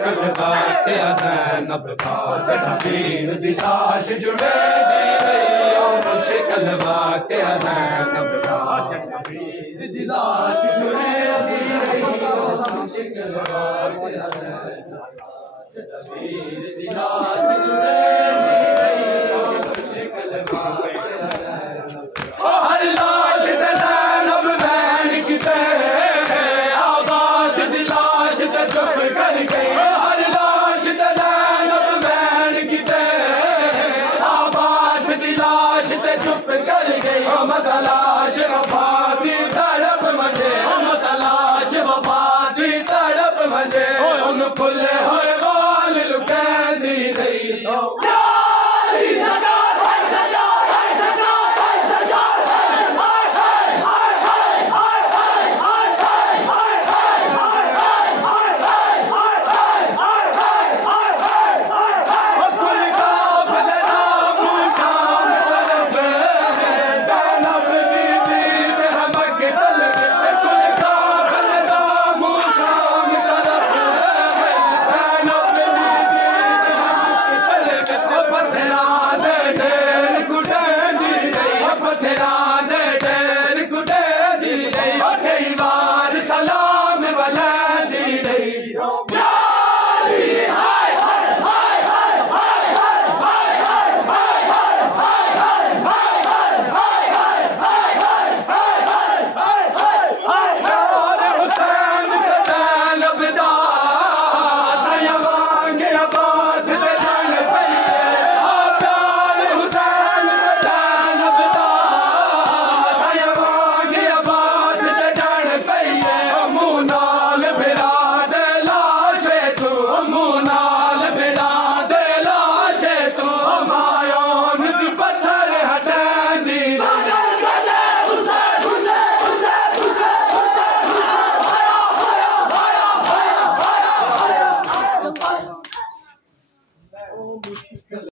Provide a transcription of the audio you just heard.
शिकल बात ज़ैनब का जबीर दी लाश जुड़े दी रही और शिकल बात ज़ैनब का जबीर दी लाश जुड़े दी रही और शिकल बात जबीर दी लाश जुड़े दी रही और शिकल बात हर लाश ते ज़ैनब बैन किते आवाज़ दी लाश ते चुप कर गई हर लाश ते ज़ैनब बैन किते आवाज़ दी लाश ते चुप कर गई मत लाश वफा दी तड़प मजे मत लाश वफा दी तड़प मजे उन खुले